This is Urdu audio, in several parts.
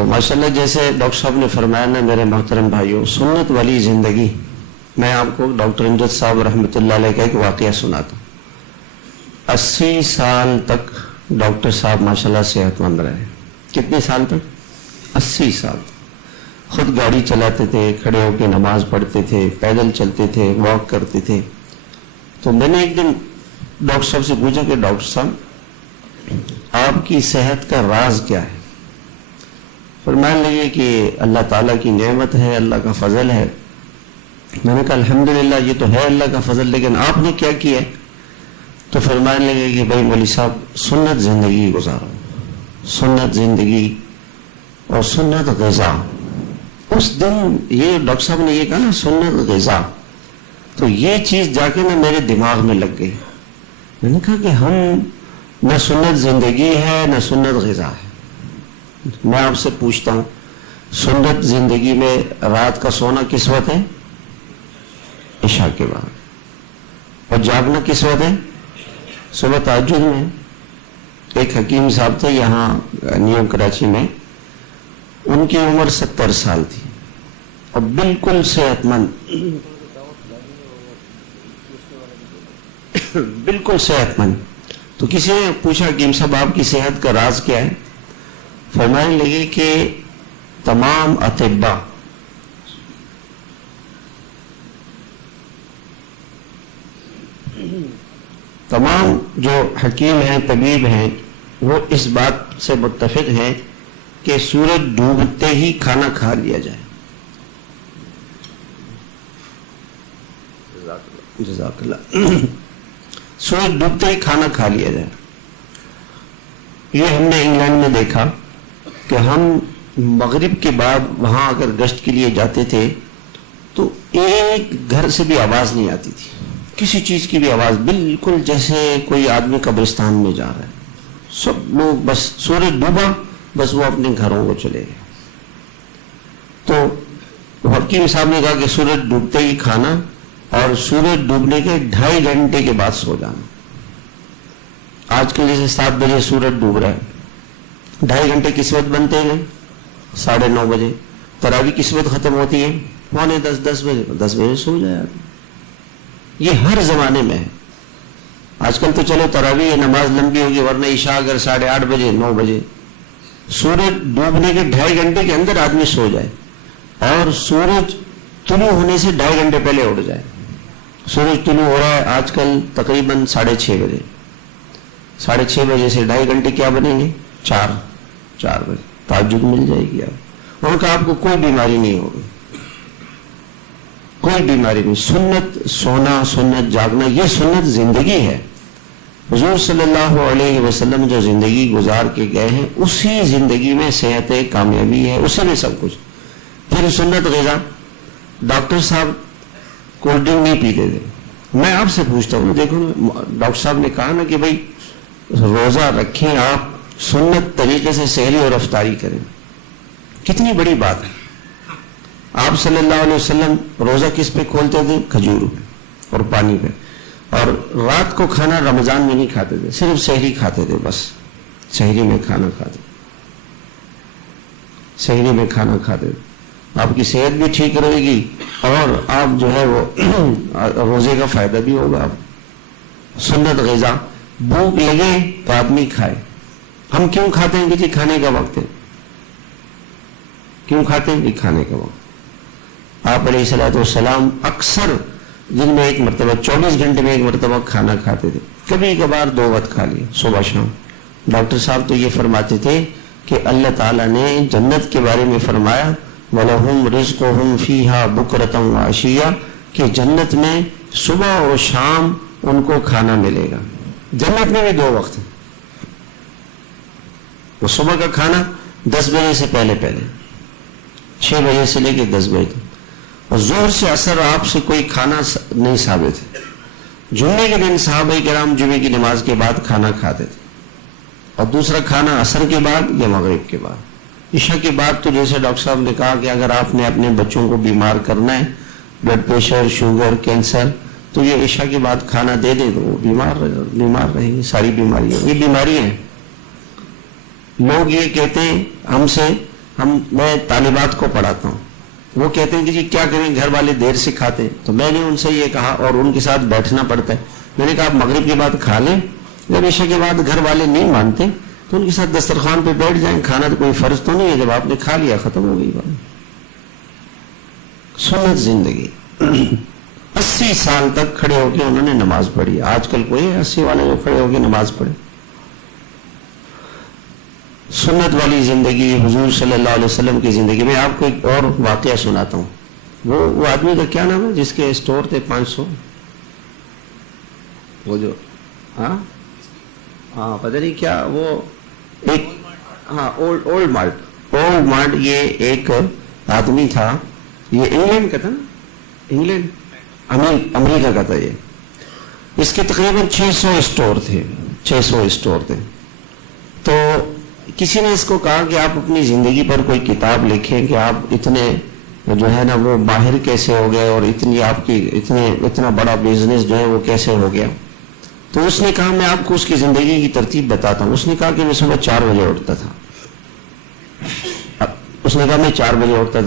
تو ماشاءاللہ جیسے ڈاکٹر صاحب نے فرمایا نا میرے محترم بھائیوں، سنت والی زندگی، میں آپ کو ڈاکٹر امجد صاحب رحمۃ اللہ علیہ کا ایک واقعہ سناتا ہوں۔ 80 سال تک ڈاکٹر صاحب ماشاءاللہ صحت مند رہے۔ کتنے سال تک؟ 80 سال۔ خود گاڑی چلاتے تھے، کھڑے ہو کے نماز پڑھتے تھے، پیدل چلتے تھے، واک کرتے تھے۔ تو میں نے ایک دن ڈاکٹر صاحب سے پوچھا کہ ڈاکٹر صاحب آپ کی صحت کا راز کیا ہے؟ فرمانے لگے کہ اللہ تعالیٰ کی نعمت ہے، اللہ کا فضل ہے۔ میں نے کہا الحمدللہ یہ تو ہے اللہ کا فضل، لیکن آپ نے کیا کیا ہے؟ تو فرمانے لگے کہ بھائی مولوی صاحب سنت زندگی گزارو، سنت زندگی اور سنت غذا۔ اس دن یہ ڈاکٹر صاحب نے یہ کہا نا سنت غذا، تو یہ چیز جا کے نا میرے دماغ میں لگ گئی۔ میں نے کہا کہ ہم نہ سنت زندگی ہے نہ سنت غذا ہے۔ میں آپ سے پوچھتا ہوں، سنت زندگی میں رات کا سونا کس وقت ہے؟ عشاء کے بعد۔ اور جاگنا کس وقت ہے؟ صبح تہجد میں۔ ایک حکیم صاحب تھے یہاں نیو کراچی میں، ان کی عمر 70 سال تھی اور بالکل صحت مند، بالکل صحت مند۔ تو کسی نے پوچھا حکیم صاحب آپ کی صحت کا راز کیا ہے؟ فرمانے لگے کہ تمام اطباء تمام جو حکیم ہیں، طبیب ہیں، وہ اس بات سے متفق ہیں کہ سورج ڈوبتے ہی کھانا کھا لیا جائے۔ جزاک اللہ۔ سورج ڈوبتے ہی کھانا کھا لیا جائے۔ یہ ہم نے انگلینڈ میں دیکھا کہ ہم مغرب کے بعد وہاں اگر گشت کے لیے جاتے تھے تو ایک گھر سے بھی آواز نہیں آتی تھی، کسی چیز کی بھی آواز، بالکل جیسے کوئی آدمی قبرستان میں جا رہا ہے۔ سب لوگ بس سورج ڈوبا بس وہ اپنے گھروں کو چلے گئے۔ تو حکیم صاحب نے کہا کہ سورج ڈوبتے ہی کھانا اور سورج ڈوبنے کے 2.5 گھنٹے کے بعد سو جانا۔ آج کل جیسے 7 بجے سورج ڈوب رہا ہے، 2.5 گھنٹے کس وقت بنتے ہیں؟ 9:30 بجے۔ تراویح کس وقت ختم ہوتی ہے؟ 9:45 10 بجے۔ 10 بجے سو جائے آدمی۔ یہ ہر زمانے میں ہے۔ آج کل تو چلو تراویح نماز لمبی ہوگی، ورنہ عشاء اگر 8:30 بجے 9 بجے، سورج ڈوبنے کے 2.5 گھنٹے کے اندر آدمی سو جائے اور سورج طلوع ہونے سے 2.5 گھنٹے پہلے اٹھ جائے۔ سورج طلوع ہو رہا ہے آج کل تقریباً 6:30 بجے، 6:30 بجے سے 2.5 گھنٹے کیا بنیں گے؟ 4 بجے تہجد مل جائے گی۔ ان کا آپ کو کوئی بیماری نہیں ہوگی، کوئی بیماری نہیں۔ سنت سونا، سنت جاگنا، یہ سنت زندگی ہے۔ حضور صلی اللہ علیہ وسلم جو زندگی گزار کے گئے ہیں اسی زندگی میں صحت ہے، کامیابی ہے، اسی میں سب کچھ۔ پھر سنت غذا، ڈاکٹر صاحب کولڈ ڈرنک نہیں پیتے تھے۔ میں آپ سے پوچھتا ہوں، دیکھو ڈاکٹر صاحب نے کہا نا کہ بھائی روزہ رکھیں، آپ سنت طریقے سے سحری اور افطاری کریں، کتنی بڑی بات ہے۔ آپ صلی اللہ علیہ وسلم روزہ کس پہ کھولتے تھے؟ کھجور اور پانی پہ، اور رات کو کھانا رمضان میں نہیں کھاتے تھے، صرف سحری کھاتے تھے، بس سحری میں کھانا کھاتے، سحری میں کھانا کھاتے تھے۔ آپ کی صحت بھی ٹھیک رہے گی اور آپ جو ہے وہ روزے کا فائدہ بھی ہوگا۔ آپ سنت غذا، بھوک لگے تو آدمی کھائے۔ ہم کیوں کھاتے ہیں کہ جی کھانے کا وقت ہے؟ کیوں کھاتے ہیں؟ جی کھانے کا وقت۔ آپ علیہ الصلوۃ والسلام اکثر دن میں ایک مرتبہ، 24 گھنٹے میں ایک مرتبہ کھانا کھاتے تھے، کبھی کبھار 2 وقت کھا لیا، صبح شام۔ ڈاکٹر صاحب تو یہ فرماتے تھے کہ اللہ تعالیٰ نے جنت کے بارے میں فرمایا وَلَهُمْ رِزْقُهُمْ فِيهَا بُكْرَةً وَعَشِيًّا، کہ جنت میں صبح اور شام ان کو کھانا ملے گا۔ جنت میں بھی 2 وقت ہیں، وہ صبح کا کھانا 10 بجے سے پہلے 6 بجے سے لے کے 10 بجے تک، اور زہر سے اثر آپ سے کوئی کھانا نہیں ثابت ہے۔ جمعے کے دن صحابہ کرام جمعے کی نماز کے بعد کھانا کھاتے تھے، اور دوسرا کھانا عصر کے بعد یا مغرب کے بعد۔ عشاء کے بعد تو جیسے ڈاکٹر صاحب نے کہا کہ اگر آپ نے اپنے بچوں کو بیمار کرنا ہے، بلڈ پریشر، شوگر، کینسر، تو یہ عشاء کے بعد کھانا دے دیں تو وہ بیمار رہیں گے۔ ساری بیماریاں یہ بیماری ہیں۔ لوگ یہ کہتے ہیں ہم سے، میں طالبات کو پڑھاتا ہوں، وہ کہتے ہیں کہ جی کیا کریں، گھر والے دیر سے کھاتے ہیں، تو میں نے ان سے یہ کہا، اور ان کے ساتھ بیٹھنا پڑتا ہے، میں نے کہا آپ مغرب کے بعد کھا لیں، جب عشاء کے بعد گھر والے نہیں مانتے تو ان کے ساتھ دسترخوان پہ بیٹھ جائیں، کھانا تو کوئی فرض تو نہیں ہے، جب آپ نے کھا لیا ختم ہو گئی بات۔ سنت زندگی 80 سال تک کھڑے ہو کے انہوں نے نماز پڑھی، آج کل کوئی 80 والے جو کھڑے ہو کے نماز پڑھے۔ سنت والی زندگی، حضور صلی اللہ علیہ وسلم کی زندگی۔ میں آپ کو ایک اور واقعہ سناتا ہوں۔ وہ آدمی کا کیا نام ہے جس کے اسٹور تھے 500، وہ جو ہاں پتہ نہیں کیا، وہ ایک اولڈ مارٹ، یہ ایک آدمی تھا، یہ انگلینڈ کا تھا نا، انگلینڈ امریکہ کا تھا یہ۔ اس کے تقریباً 600 اسٹور تھے۔ تو کسی نے اس کو کہا کہ آپ اپنی زندگی پر کوئی کتاب لکھیں کہ آپ اتنے جو ہے نا وہ ماہر کیسے ہو گئے، اور اتنا بڑا بزنس جو ہے وہ کیسے ہو گیا۔ تو اس نے کہا میں آپ کو اس کی زندگی کی ترتیب بتاتا ہوں۔ اس نے کہا کہ میں صبح 4 بجے اٹھتا تھا۔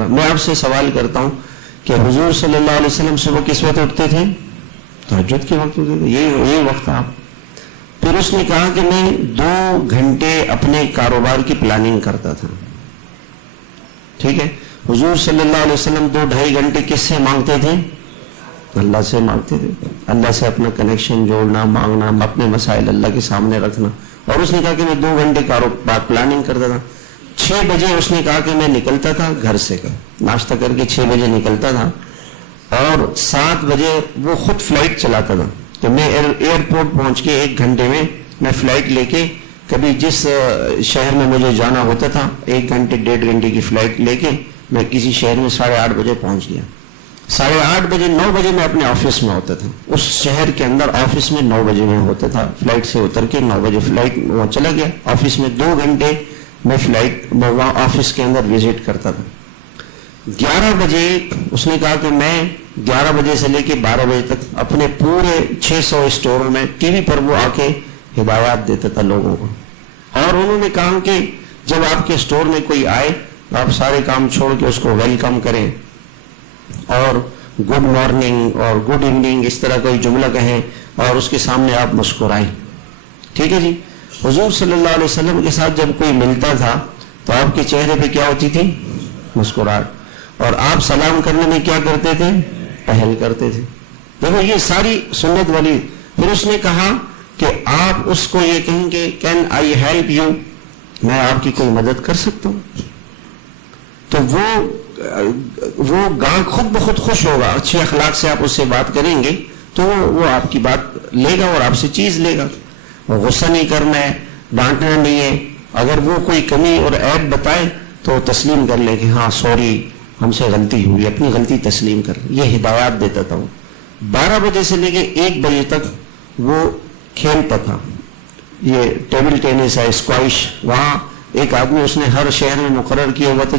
میں آپ سے سوال کرتا ہوں کہ حضور صلی اللہ علیہ وسلم صبح کس وقت اٹھتے تھے؟ تہجد کے وقت اٹھتے تھے، یہی وقت تھا۔ پھر اس نے کہا کہ میں 2 گھنٹے اپنے کاروبار کی پلاننگ کرتا تھا، ٹھیک ہے۔ حضور صلی اللہ علیہ وسلم 2-2.5 گھنٹے کس سے مانگتے تھے؟ اللہ سے مانگتے تھے، اللہ سے اپنا کنیکشن جوڑنا، مانگنا، اپنے مسائل اللہ کے سامنے رکھنا۔ اور اس نے کہا کہ میں 2 گھنٹے کاروبار پلاننگ کرتا تھا۔ 6 بجے اس نے کہا کہ میں نکلتا تھا گھر سے، ناشتہ کر کے 6 بجے نکلتا تھا، اور 7 بجے وہ خود فلائٹ چلاتا تھا کہ میں ایئرپورٹ پہنچ کے 1 گھنٹے میں فلائٹ لے کے، کبھی جس شہر میں مجھے جانا ہوتا تھا 1 گھنٹے 1.5 گھنٹے کی فلائٹ لے کے میں کسی شہر میں 8:30 بجے پہنچ گیا۔ 8:30 بجے 9 بجے میں اپنے آفس میں ہوتا تھا، اس شہر کے اندر آفس میں 9 بجے میں ہوتا تھا۔ فلائٹ سے اتر کے 9 بجے فلائٹ وہاں چلا گیا، آفس میں 2 گھنٹے میں وہاں آفس کے اندر وزٹ کرتا تھا۔ 11 بجے اس نے کہا کہ میں 11 بجے سے لے کے 12 بجے تک اپنے پورے 600 اسٹور میں ٹی وی پر وہ آ کے ہدایات دیتا تھا لوگوں کو۔ اور انہوں نے کہا کہ جب آپ کے اسٹور میں کوئی آئے تو آپ سارے کام چھوڑ کے اس کو ویلکم کریں، اور گڈ مارننگ اور گڈ ایوننگ اس طرح کوئی جملہ کہیں، اور اس کے سامنے آپ مسکرائیں، ٹھیک ہے جی۔ حضور صلی اللہ علیہ وسلم کے ساتھ جب کوئی ملتا تھا تو آپ کے چہرے پہ کیا ہوتی تھی؟ مسکراہٹ۔ اور آپ سلام کرنے میں کیا کرتے تھے؟ پہل کرتے تھے۔ دیکھو یہ ساری سنت والی۔ پھر اس نے کہا کہ آپ اس کو یہ کہیں گے کین آئی ہیلپ یو، میں آپ کی کوئی مدد کر سکتا ہوں؟ تو وہ گاہک خود بخود خوش ہوگا، اچھے اخلاق سے آپ اس سے بات کریں گے تو وہ آپ کی بات لے گا اور آپ سے چیز لے گا۔ غصہ نہیں کرنا ہے، ڈانٹنا نہیں ہے، اگر وہ کوئی کمی اور عیب بتائے تو تسلیم کر لے کہ ہاں سوری ہم سے غلطی ہوئی، اپنی غلطی تسلیم کر لے۔ یہ ہدایات دیتا تھا وہ۔ 12 بجے سے لے کے 1 بجے تک وہ کھیلتا تھا، یہ ٹیبل ٹینس ہے، اسکواش۔ وہاں ایک آدمی اس نے ہر شہر میں مقرر کیا ہوا تھا،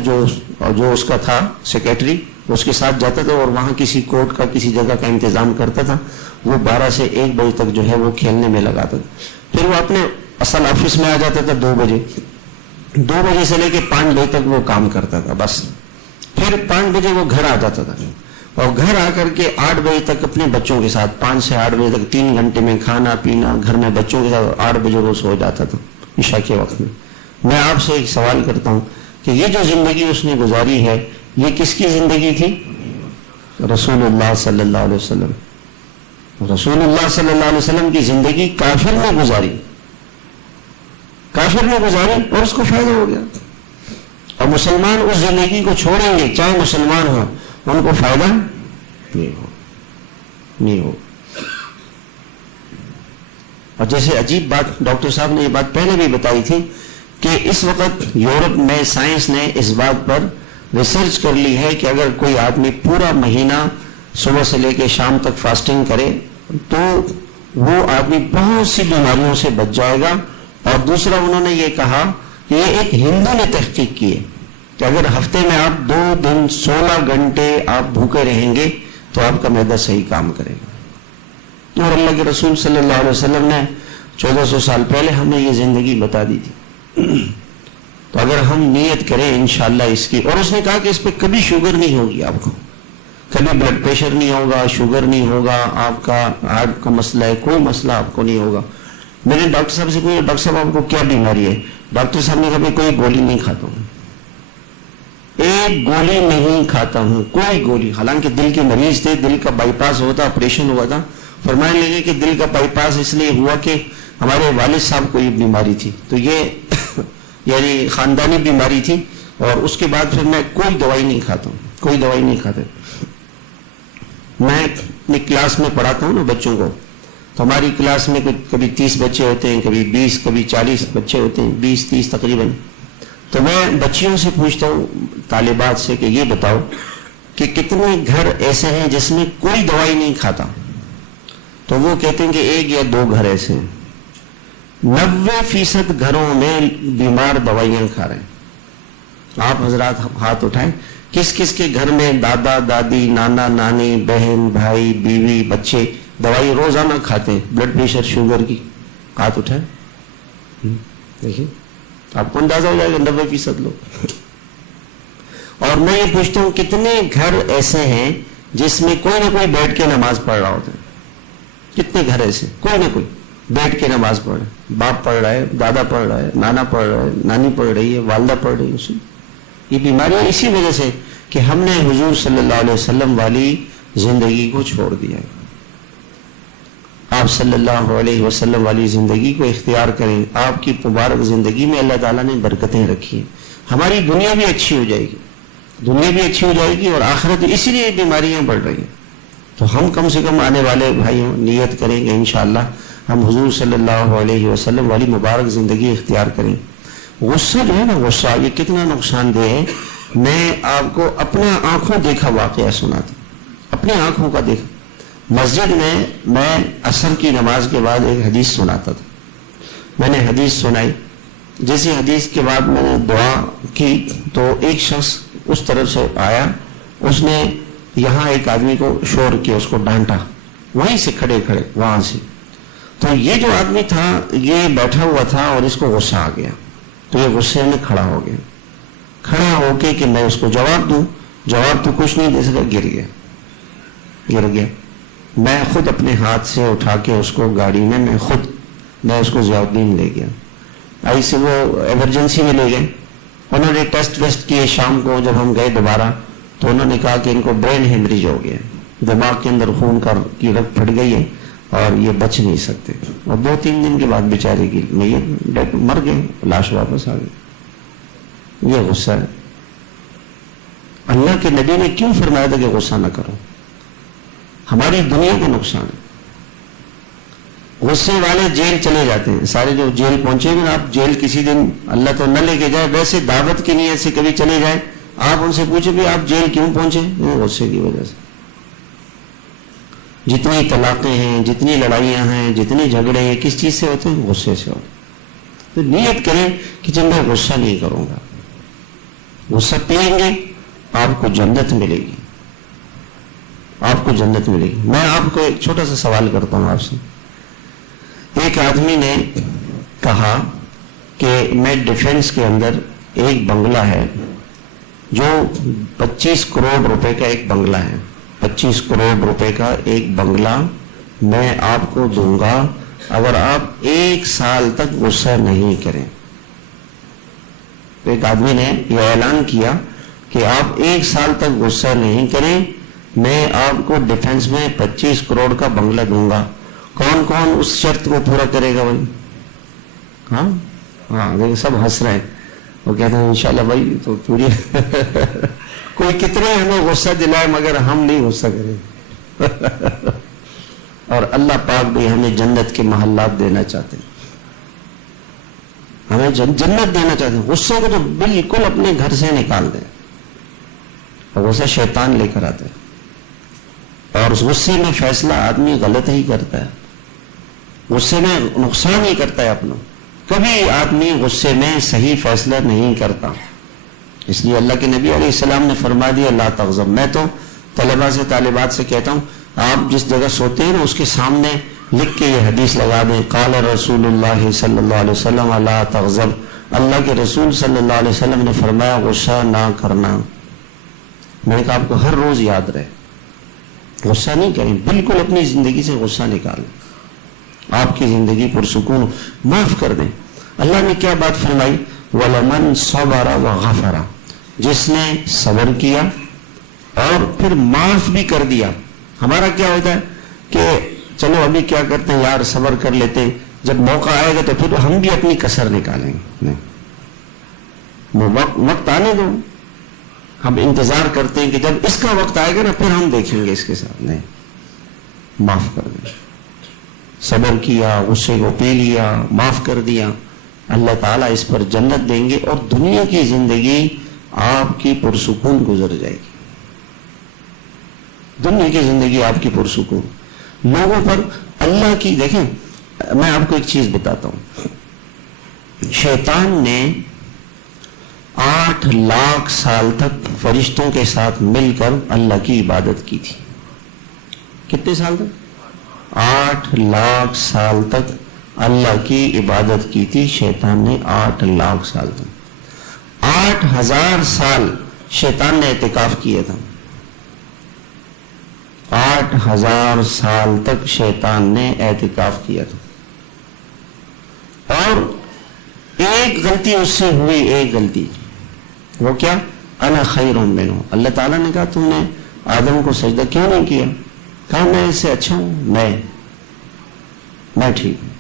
جو اس کا تھا سیکرٹری، اس کے ساتھ جاتا تھا اور وہاں کسی کورٹ کا کسی جگہ کا انتظام کرتا تھا۔ وہ 12 سے 1 بجے تک جو ہے وہ کھیلنے میں لگاتا تھا۔ پھر وہ اپنے اصل آفس میں آ جاتا تھا 2 بجے، 2 بجے سے لے کے 5 بجے تک وہ کام کرتا تھا بس۔ پھر 5 بجے وہ گھر آ جاتا تھا، اور گھر آ کر کے 8 بجے تک اپنے بچوں کے ساتھ 5 سے 8 بجے تک 3 گھنٹے میں کھانا پینا گھر میں بچوں کے ساتھ، 8 بجے وہ سو جاتا تھا عشاء کے وقت میں۔ میں آپ سے ایک سوال کرتا ہوں کہ یہ جو زندگی اس نے گزاری ہے یہ کس کی زندگی تھی؟ رسول اللہ صلی اللہ علیہ وسلم۔ رسول اللہ صلی اللہ علیہ وسلم کی زندگی کافر نے گزاری اور اس کو فائدہ ہو گیا، اور مسلمان اس زندگی کو چھوڑیں گے چاہے مسلمان ہو، ان کو فائدہ نہیں ہو۔ اور جیسے عجیب بات ڈاکٹر صاحب نے یہ بات پہلے بھی بتائی تھی کہ اس وقت یورپ میں سائنس نے اس بات پر ریسرچ کر لی ہے کہ اگر کوئی آدمی پورا مہینہ صبح سے لے کے شام تک فاسٹنگ کرے تو وہ آدمی بہت سی بیماریوں سے بچ جائے گا۔ اور دوسرا انہوں نے یہ کہا کہ یہ ایک ہندو نے تحقیق کی ہے کہ اگر ہفتے میں آپ 2 دن 16 گھنٹے آپ بھوکے رہیں گے تو آپ کا معدہ صحیح کام کرے گا۔ اور اللہ کے رسول صلی اللہ علیہ وسلم نے 1400 سال پہلے ہمیں یہ زندگی بتا دی تھی۔ تو اگر ہم نیت کریں انشاءاللہ اس کی، اور اس نے کہا کہ اس پہ کبھی شوگر نہیں ہوگی، آپ کو کبھی بلڈ پریشر نہیں ہوگا، شوگر نہیں ہوگا، آپ کا ہارٹ کا مسئلہ ہے، کوئی مسئلہ آپ کو نہیں ہوگا۔ میں نے ڈاکٹر صاحب سے پوچھا ڈاکٹر صاحب آپ کو کیا بیماری ہے؟ ڈاکٹر صاحب نے کہا میں کوئی گولی نہیں کھاتا ہوں، ایک گولی نہیں کھاتا ہوں، کوئی گولی۔ حالانکہ دل کے مریض تھے، دل کا بائی پاس ہوا تھا، آپریشن ہوا تھا۔ فرمانے لگے کہ دل کا بائی پاس اس لیے ہوا کہ ہمارے والد صاحب کو یہ بیماری تھی، تو یہ یعنی خاندانی بیماری تھی، اور اس کے بعد پھر میں کوئی دوائی نہیں کھاتا ہوں، کوئی دوائی نہیں کھاتا۔ میں اپنی کلاس میں پڑھاتا ہوں نا بچوں کو، تو ہماری کلاس میں کبھی 30 بچے ہوتے ہیں، کبھی 20، کبھی 40 بچے ہوتے ہیں، 20-30 تقریباً۔ تو میں بچیوں سے پوچھتا ہوں، طالبات سے، کہ یہ بتاؤ کہ کتنے گھر ایسے ہیں جس میں کوئی دوائی نہیں کھاتا؟ تو وہ کہتے ہیں کہ 1 یا 2 گھر ایسے ہیں۔ 90% گھروں میں بیمار دوائیاں کھا رہے ہیں۔ آپ حضرات ہاتھ اٹھائیں، کس کس کے گھر میں دادا دادی، نانا نانی، بہن بھائی، بیوی، بچے دوائی روزانہ کھاتے ہیں بلڈ پریشر شوگر کی؟ ہاتھ اٹھائیں، دیکھیں آپ کو اندازہ ہو جائے گا 90% لوگ۔ اور میں یہ پوچھتا ہوں کتنے گھر ایسے ہیں جس میں کوئی نہ کوئی بیٹھ کے نماز پڑھ رہا ہوتا ہے؟ کتنے گھر ایسے کوئی نہ کوئی بیٹھ کے نماز پڑھ رہا ہے، باپ پڑھ رہا ہے، دادا پڑھ رہا ہے، نانا پڑھ رہا ہے، نانی پڑھ رہی ہے، والدہ پڑھ رہی ہے۔ اسی یہ بیماریاں اسی وجہ سے کہ ہم نے حضور صلی اللہ علیہ وسلم والی زندگی کو چھوڑ دیا ہے۔ آپ صلی اللہ علیہ وسلم والی زندگی کو اختیار کریں، آپ کی مبارک زندگی میں اللہ تعالیٰ نے برکتیں رکھی ہیں، ہماری دنیا بھی اچھی ہو جائے گی، دنیا بھی اچھی ہو جائے گی اور آخرت، اسی لیے بیماریاں بڑھ رہی ہیں۔ تو ہم کم سے کم آنے والے بھائیوں نیت کریں گے انشاءاللہ ہم حضور صلی اللہ علیہ وسلم والی مبارک زندگی اختیار کریں۔ غصہ جو ہے نا، غصہ یہ کتنا نقصان دہ ہے۔ میں آپ کو اپنا آنکھوں دیکھا واقعہ سناتا، اپنے آنکھوں کا دیکھا۔ مسجد میں عصر کی نماز کے بعد ایک حدیث سناتا تھا، میں نے حدیث سنائی، جیسی حدیث کے بعد میں نے دعا کی تو ایک شخص اس طرف سے آیا، اس نے یہاں ایک آدمی کو شور کیا، اس کو ڈانٹا، وہیں سے کھڑے وہاں سے۔ تو یہ جو آدمی تھا یہ بیٹھا ہوا تھا اور اس کو غصہ آ گیا، تو یہ غصے میں کھڑا ہو گیا، کھڑا ہو کے کہ میں اس کو جواب دوں، جواب تو کچھ نہیں دے سکا، گر گیا۔ میں خود اپنے ہاتھ سے اٹھا کے اس کو گاڑی میں میں اس کو ضیاءالدین لے گیا، ایسے وہ ایمرجنسی میں لے گئے۔ انہوں نے ٹیسٹ ویسٹ کیے، شام کو جب ہم گئے دوبارہ تو انہوں نے کہا کہ ان کو برین ہیمریج ہو گیا، دماغ کے اندر خون کی رگ پھٹ گئی ہے اور یہ بچ نہیں سکتے۔ اور 2-3 دن کے بعد بیچارے کی میت مر گئے، لاش واپس آ گئی۔ یہ غصہ ہے۔ اللہ کے نبی نے کیوں فرمایا تھا کہ غصہ نہ کرو؟ ہماری دنیا کو نقصان ہے۔ غصے والے جیل چلے جاتے ہیں، سارے جو جیل پہنچے ہیں، آپ جیل کسی دن اللہ تو نہ لے کے جائے، ویسے دعوت کی نیت سے کبھی چلے جائیں، آپ ان سے پوچھیں بھی آپ جیل کیوں پہنچے؟ غصے کی وجہ سے۔ جتنی طلاقیں ہیں، جتنی لڑائیاں ہیں، جتنے جھگڑے ہیں، کس چیز سے ہوتے ہیں؟ غصے سے ہوتے ہیں۔ تو نیت کریں کہ جب میں غصہ نہیں کروں گا، غصہ پئیں گے آپ کو جنت ملے گی، آپ کو جنت ملے گی۔ میں آپ کو ایک چھوٹا سا سوال کرتا ہوں آپ سے۔ ایک آدمی نے کہا کہ میں ڈیفنس کے اندر ایک بنگلہ ہے جو 25 کروڑ روپے کا ایک بنگلہ ہے، 25 کروڑ روپے کا ایک بنگلہ میں آپ کو دوں گا اگر آپ 1 سال تک غصہ نہیں کریں۔ ایک آدمی نے یہ اعلان کیا کہ آپ 1 سال تک غصہ نہیں کریں، میں آپ کو ڈیفنس میں 25 کروڑ کا بنگلہ دوں گا۔ کون کون اس شرط کو پورا کرے گا بھائی؟ ہاں دیکھیں سب ہنس رہے ہیں، وہ کہتے ہیں انشاءاللہ بھائی تو پوری کوئی کتنے ہمیں غصہ دلائے مگر ہم نہیں غصہ کریں۔ اور اللہ پاک بھی ہمیں جنت کے محلات دینا چاہتے ہیں، ہمیں جنت دینا چاہتے ہیں۔ غصے کو تو بالکل اپنے گھر سے نکال دیں، اور غصہ شیطان لے کر آتا ہے، اور اس غصے میں فیصلہ آدمی غلط ہی کرتا ہے، غصے میں نقصان ہی کرتا ہے اپنا، کبھی آدمی غصے میں صحیح فیصلہ نہیں کرتا۔ اس لیے اللہ کے نبی علیہ السلام نے فرما دیا لا تغضب۔ میں تو طلباء سے طالبات سے کہتا ہوں آپ جس جگہ سوتے ہیں نا اس کے سامنے لکھ کے یہ حدیث لگا دیں، قال رسول اللہ صلی اللہ علیہ وسلم لا تغضب اللہ کے رسول صلی اللہ علیہ وسلم نے فرمایا غصہ نہ کرنا. میں نے کہا آپ کو ہر روز یاد رہے, غصہ نہیں کریں, بالکل اپنی زندگی سے غصہ نکالیں, آپ کی زندگی پرسکون, معاف کر دیں. اللہ نے کیا بات فرمائی؟ وَلَمَنْ صَبَرَ وَغَفَرَ, جس نے صبر کیا اور پھر معاف بھی کر دیا. ہمارا کیا ہوتا ہے کہ چلو ابھی کیا کرتے ہیں یار, صبر کر لیتے ہیں, جب موقع آئے گا تو پھر ہم بھی اپنی کسر نکالیں گے. نہیں, وہ وقت آنے دو. ہم انتظار کرتے ہیں کہ جب اس کا وقت آئے گا نا پھر ہم دیکھیں گے اس کے ساتھ. نہیں, معاف کر دیں. صبر کیا, غصے کو پی لیا, معاف کر دیا, اللہ تعالیٰ اس پر جنت دیں گے اور دنیا کی زندگی آپ کی پرسکون گزر جائے گی. دنیا کی زندگی آپ کی پرسکون. لوگوں پر اللہ کی, دیکھیں میں آپ کو ایک چیز بتاتا ہوں. شیطان نے 8 لاکھ سال تک فرشتوں کے ساتھ مل کر اللہ کی عبادت کی تھی. کتنے سال تک؟ 8 لاکھ سال تک اللہ کی عبادت کی تھی شیطان نے. 8 لاکھ سال تک. 8000 سال شیطان نے اعتکاف کیا تھا. 8000 سال تک شیطان نے اعتکاف کیا تھا. اور ایک غلطی اس سے ہوئی, ایک غلطی. وہ کیا؟ انا خیر منہ. اللہ تعالیٰ نے کہا تم نے آدم کو سجدہ کیوں نہیں کیا؟ کہا میں اس سے اچھا ہوں, میں ٹھیک ہوں,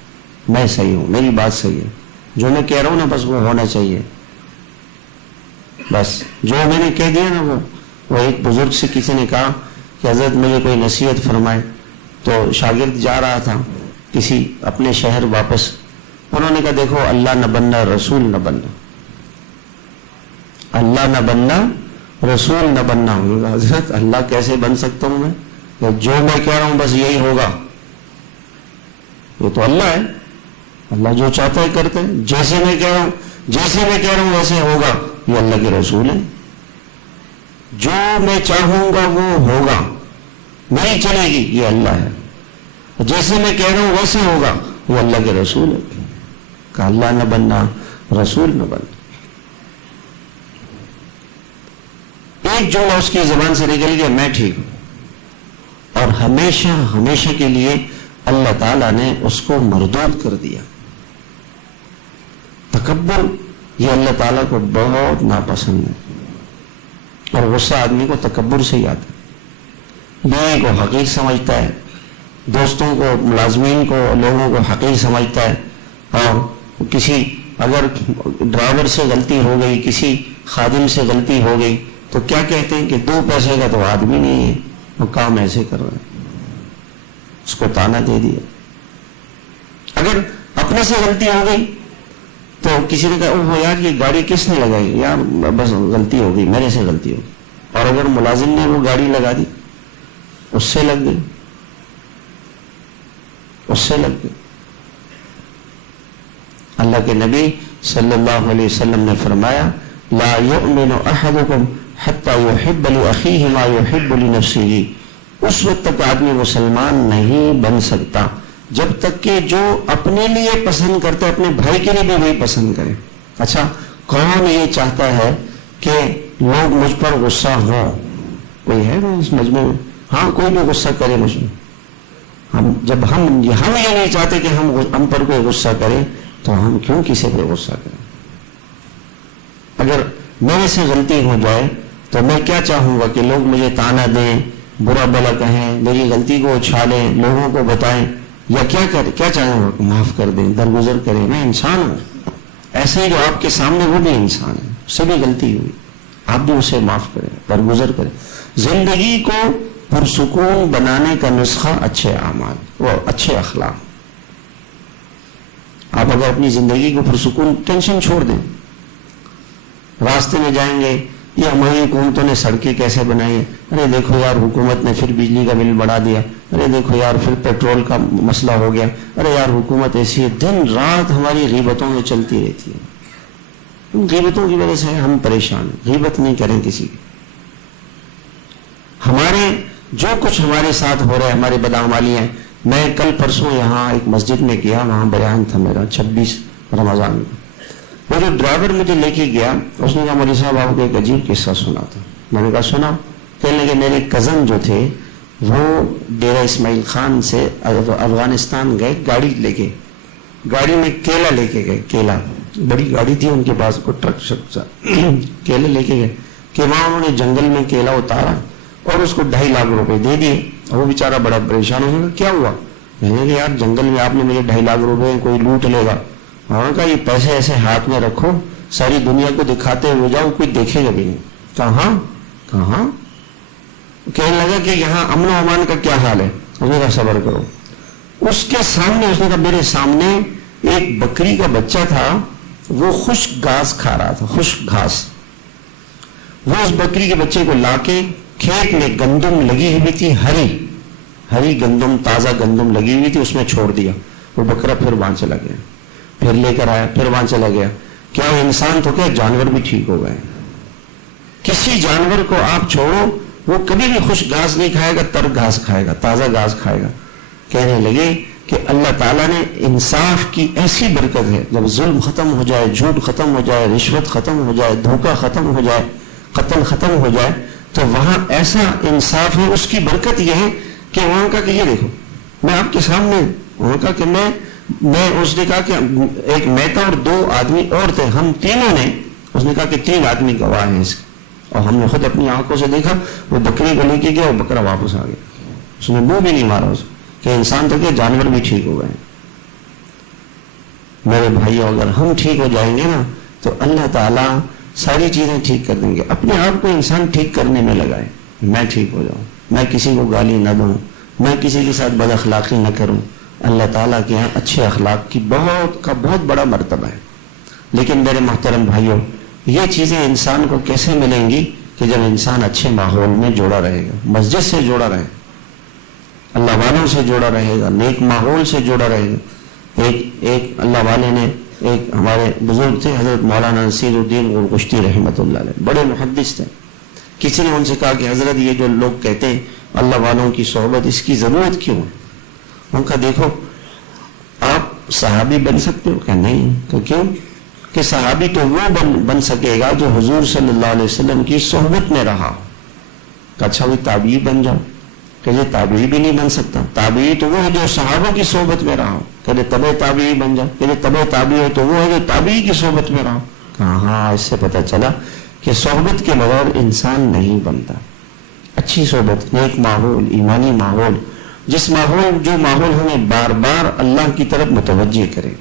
میں صحیح ہوں, میری بات صحیح ہے, جو میں کہہ رہا ہوں نا بس وہ ہونا چاہیے, بس جو میں نے کہہ دیا نا وہ ایک بزرگ سے کسی نے کہا کہ حضرت مجھے کوئی نصیحت فرمائے. تو شاگرد جا رہا تھا کسی اپنے شہر واپس. انہوں نے کہا دیکھو اللہ نہ بننا, رسول نہ بننا, اللہ نہ بننا, رسول نہ بننا. حضرت اللہ کیسے بن سکتا ہوں میں؟ جو میں کہہ رہا ہوں بس یہی ہوگا. وہ تو اللہ ہے, اللہ جو چاہتا ہے کرتے ہیں. جیسے میں کہہ رہا ہوں ویسے ہوگا, یہ اللہ کے رسول ہے. جو میں چاہوں گا وہ ہوگا, نہیں چلے گی, یہ اللہ ہے. جیسے میں کہہ رہا ہوں ویسے ہوگا, وہ اللہ کے رسول ہے. کہ اللہ نہ بننا, رسول نہ بننا. ایک جملہ اس کی زبان سے نکل گیا, میں ٹھیک ہوں, اور ہمیشہ ہمیشہ کے لیے اللہ تعالیٰ نے اس کو مردود کر دیا. تکبر یہ اللہ تعالیٰ کو بہت ناپسند ہے, اور غصہ آدمی کو تکبر سے ہی آتا ہے. بیوی کو حقیر سمجھتا ہے, دوستوں کو, ملازمین کو, لوگوں کو حقیر سمجھتا ہے. اور کسی اگر ڈرائیور سے غلطی ہو گئی, کسی خادم سے غلطی ہو گئی تو کیا کہتے ہیں کہ 2 پیسے کا تو آدمی نہیں ہے, وہ کام ایسے کر رہا ہے, اس کو تانا دے دیا. اگر اپنے سے غلطی ہو گئی تو کسی نے کہا اوہ یار یہ گاڑی کس نے لگائی, یار بس غلطی ہو گئی, میرے سے غلطی ہو گئی. اور اگر ملازم نے وہ گاڑی لگا دی, اس سے لگ گئی, اس سے لگ گئی. اللہ کے نبی صلی اللہ علیہ وسلم نے فرمایا لا یؤمن احدکم حتی یحب لاخیہ ما یحب لنفسہ. اس وقت تک آدمی مسلمان نہیں بن سکتا جب تک کہ جو اپنے لیے پسند کرتا ہے اپنے بھائی کے لیے بھی وہی پسند کرے. اچھا کون یہ چاہتا ہے کہ لوگ مجھ پر غصہ ہوں؟ کوئی ہے نا اس مجمع میں؟ ہاں کوئی بھی غصہ کرے مجھ میں. جب ہم یہ نہیں چاہتے کہ ہم پر کوئی غصہ کرے تو ہم کیوں کسی پہ غصہ کریں؟ اگر میرے سے غلطی ہو جائے تو میں کیا چاہوں گا کہ لوگ مجھے تانا دیں, برا بلا کہیں, میری غلطی کو اچھالیں, لوگوں کو بتائیں, یا کیا چاہوں گا کہ معاف کر دیں, درگزر کریں. میں انسان ہوں, ایسے ہی جو آپ کے سامنے وہ بھی انسان ہے, اس سے بھی غلطی ہوئی, آپ بھی اسے معاف کریں, درگزر کریں. زندگی کو پرسکون بنانے کا نسخہ اچھے اعمال, وہ اچھے اخلاق. آپ اگر اپنی زندگی کو پرسکون, ٹینشن چھوڑ دیں. راستے میں جائیں گے, یہ ہماری حکومتوں نے سڑکیں کیسے بنائی ہیں, ارے دیکھو یار حکومت نے پھر بجلی کا بل بڑھا دیا, ارے دیکھو یار پھر پیٹرول کا مسئلہ ہو گیا, ارے یار حکومت ایسی ہے. دن رات ہماری غیبتوں میں چلتی رہتی ہے. ان غیبتوں کی وجہ سے ہم پریشان ہیں. غیبت نہیں کریں کسی کی. ہمارے جو کچھ ہمارے ساتھ ہو رہا ہے, ہماری بدعمالی ہیں. میں کل پرسوں یہاں ایک مسجد میں گیا, وہاں بیان تھا میرا 26 رمضان میں. وہ جو ڈرائیور مجھے لے کے گیا اس نے کہا مولوی صاحب آپ کو ایک عجیب قصہ سنا تھا. میں نے کہا سنا. کہنے لگے میرے کزن جو تھے وہ ڈیرہ اسماعیل خان سے افغانستان گئے گاڑی لے کے, گاڑی میں کیلا لے کے گئے, کیلا بڑی گاڑی تھی ان کے پاس, کو ٹرک شک کیلے لے کے گئے کہ وہاں انہوں نے جنگل میں کیلا اتارا اور اس کو 2.5 لاکھ روپے دے دیے. وہ بیچارہ بڑا پریشان ہو گیا, کیا ہوا؟ میں نے کہا یار جنگل میں آپ نے مجھے 2.5 لاکھ روپے کوئی لوٹ لے گا. انہوں نے کہا یہ پیسے ایسے ہاتھ میں رکھو, ساری دنیا کو دکھاتے ہوئے جاؤ, کوئی دیکھے گا بھی نہیں. کہاں کہاں؟ کہنے لگا کہ یہاں امن و امان کا کیا حال ہے. اس نے کہا صبر کرو. اس کے سامنے اس نے کہا میرے سامنے ایک بکری کا بچہ تھا, وہ خشک گھاس کھا رہا تھا, خشک گھاس. وہ اس بکری کے بچے کو لا کے کھیت میں گندم لگی ہوئی تھی, ہری گندم, تازہ گندم لگی ہوئی تھی, اس میں چھوڑ دیا. وہ بکرا پھر وہاں چلا گیا, پھر لے کر آیا, پھر وہاں چلا گیا. کیا انسان تو کیا جانور بھی ٹھیک ہو گئے. کسی جانور کو آپ چھوڑو وہ کبھی بھی خشک گھاس نہیں کھائے گا, تر گھاس کھائے گا, تازہ گھاس کھائے گا. کہنے لگے کہ اللہ تعالیٰ نے انصاف کی ایسی برکت ہے, جب ظلم ختم ہو جائے, جھوٹ ختم ہو جائے, رشوت ختم ہو جائے, دھوکہ ختم ہو جائے, قتل ختم ہو جائے, تو وہاں ایسا انصاف ہے. اس کی برکت یہ ہے کہ وہاں کا کہ یہ دیکھو میں آپ کے سامنے, وہاں کا کہ میں اس نے کہا کہ ایک میں تھا اور 2 آدمی اور تھے, ہم تینوں نے, اس نے کہا کہ 3 آدمی گواہ ہیں اس کے, اور ہم نے خود اپنی آنکھوں سے دیکھا. وہ بکری کو لے کے گیا, وہ بکرا واپس آ گیا, اس نے منہ بھی نہیں مارا اس کہ انسان تو کیا جانور بھی ٹھیک ہو گئے. میرے بھائیو اگر ہم ٹھیک ہو جائیں گے نا تو اللہ تعالیٰ ساری چیزیں ٹھیک کر دیں گے. اپنے آپ کو انسان ٹھیک کرنے میں لگائے, میں ٹھیک ہو جاؤں, میں کسی کو گالی نہ دوں, میں کسی کے ساتھ بد اخلاقی نہ کروں. اللہ تعالیٰ کے یہاں اچھے اخلاق کی بہت بڑا مرتبہ ہے. لیکن میرے محترم بھائیوں, یہ چیزیں انسان کو کیسے ملیں گی کہ جب انسان اچھے ماحول میں جوڑا رہے گا, مسجد سے جوڑا رہے, اللہ والوں سے جوڑا رہے گا, نیک ماحول سے جوڑا رہے گا. ایک اللہ والے نے, ایک ہمارے بزرگ تھے حضرت مولانا نصیر الدین غرغشتی رحمۃ اللہ علیہ, بڑے محدث تھے. کسی نے ان سے کہا کہ حضرت یہ جو لوگ کہتے ہیں اللہ والوں کی صحبت, اس کی ضرورت کیوں ہے؟ ان کا دیکھو آپ صحابی بن سکتے ہو؟ کہ نہیں. کہ کیوں؟ کہ صحابی تو وہ بن سکے گا جو حضور صلی اللہ علیہ وسلم کی صحبت میں رہا. کہ اچھا وہ تابعی بن جاؤ. کہ یہ تابعی بھی نہیں بن سکتا. تابعی تو وہ ہے جو صحابہ کی صحبت میں رہا. کہ تبع تابعی بن جاؤ. کہ تبع تابعی ہے تو وہ ہے جو تابعی کی صحبت میں رہا. کہاں اس سے پتہ چلا کہ صحبت کے بغیر انسان نہیں بنتا. اچھی صحبت, نیک ماحول, ایمانی ماحول, جو ماحول ہمیں بار بار اللہ کی طرف متوجہ کرے.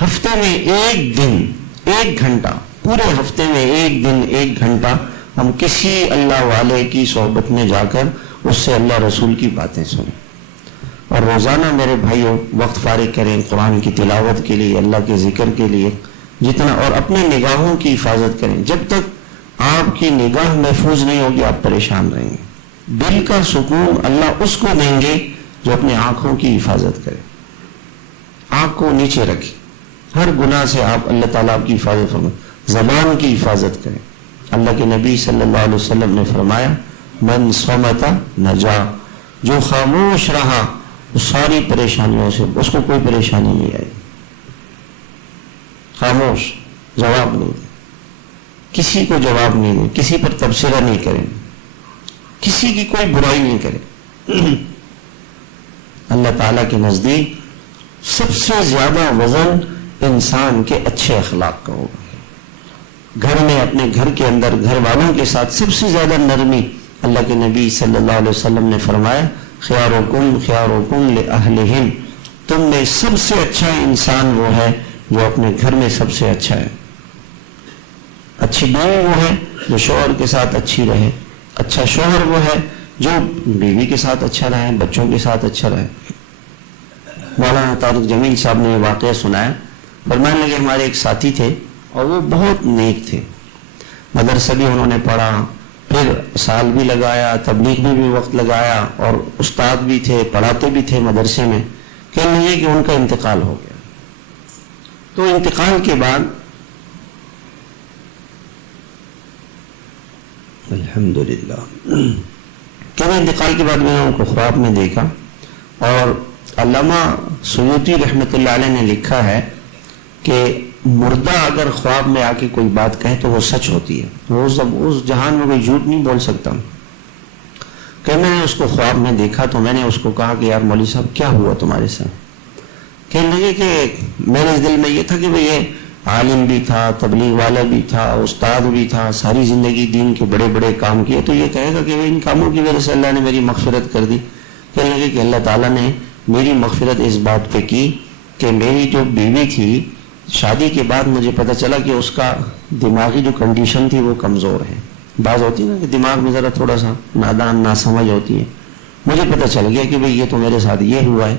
ہفتے میں 1 دن 1 گھنٹہ, پورے ہفتے میں 1 دن 1 گھنٹہ ہم کسی اللہ والے کی صحبت میں جا کر اس سے اللہ رسول کی باتیں سنیں. اور روزانہ میرے بھائیوں وقت فارغ کریں قرآن کی تلاوت کے لیے, اللہ کے ذکر کے لیے جتنا, اور اپنی نگاہوں کی حفاظت کریں. جب تک آپ کی نگاہ محفوظ نہیں ہوگی آپ پریشان رہیں گے. دل کا سکون اللہ اس کو دیں گے جو اپنے آنکھوں کی حفاظت کرے. آنکھ کو نیچے رکھیں, ہر گناہ سے آپ اللہ تعالیٰ آپ کی حفاظت فرمائیں. زبان کی حفاظت کریں. اللہ کے نبی صلی اللہ علیہ وسلم نے فرمایا من صمت نجا, جو خاموش رہا وہ ساری پریشانیوں سے, اس کو کوئی پریشانی نہیں آئی. خاموش, جواب نہیں دیں, کسی کو جواب نہیں دیں, کسی پر تبصرہ نہیں کریں, کسی کی کوئی برائی نہیں کریں. اللہ تعالیٰ کے نزدیک سب سے زیادہ وزن انسان کے اچھے اخلاق کا ہوگا. گھر میں, اپنے گھر کے اندر گھر والوں کے ساتھ سب سے زیادہ نرمی. اللہ کے نبی صلی اللہ علیہ وسلم نے فرمایا خیارکم لأہلہم, تم میں سب سے اچھا انسان وہ ہے جو اپنے گھر میں سب سے اچھا ہے. اچھی بیوی وہ ہے جو شوہر کے ساتھ اچھی رہے. اچھا شوہر وہ ہے جو بیوی کے ساتھ اچھا رہے, بچوں کے ساتھ اچھا رہے. مولانا طارق جمیل صاحب نے یہ واقعہ سنایا. فرمانے لگے ہمارے ایک ساتھی تھے اور وہ بہت نیک تھے, مدرسہ بھی انہوں نے پڑھا, پھر سال بھی لگایا, تبلیغ میں بھی وقت لگایا, اور استاد بھی تھے, پڑھاتے بھی تھے مدرسے میں. کہنے لگے کہ ان کا انتقال ہو گیا. تو انتقال کے بعد الحمدللہ انتقال کے بعد میں نے ان کو خواب میں دیکھا. اور علامہ سیوطی رحمۃ اللہ علیہ نے لکھا ہے کہ مردہ اگر خواب میں آ کے کوئی بات کہے تو وہ سچ ہوتی ہے. وہ اس جہان میں کوئی جھوٹ نہیں بول سکتا. کہ میں نے اس کو خواب میں دیکھا تو میں نے اس کو کہا کہ یار مولوی صاحب کیا ہوا تمہارے ساتھ؟ کہنے لگے کہ میرے دل میں یہ تھا کہ بھئی یہ عالم بھی تھا، تبلیغ والا بھی تھا، استاد بھی تھا، ساری زندگی دین کے بڑے بڑے کام کیے، تو یہ کہے گا کہ ان کاموں کی وجہ سے اللہ نے میری مغفرت کر دی. کہنے لگے کہ اللہ تعالیٰ نے میری مغفرت اس بات پہ کی کہ میری جو بیوی تھی شادی کے بعد مجھے پتہ چلا کہ اس کا دماغی جو کنڈیشن تھی وہ کمزور ہے. بعض ہوتی ہے نا کہ دماغ میں ذرا تھوڑا سا نادان ناسمجھ ہوتی ہے. مجھے پتہ چل گیا کہ بھئی یہ تو میرے ساتھ یہ ہوا ہے.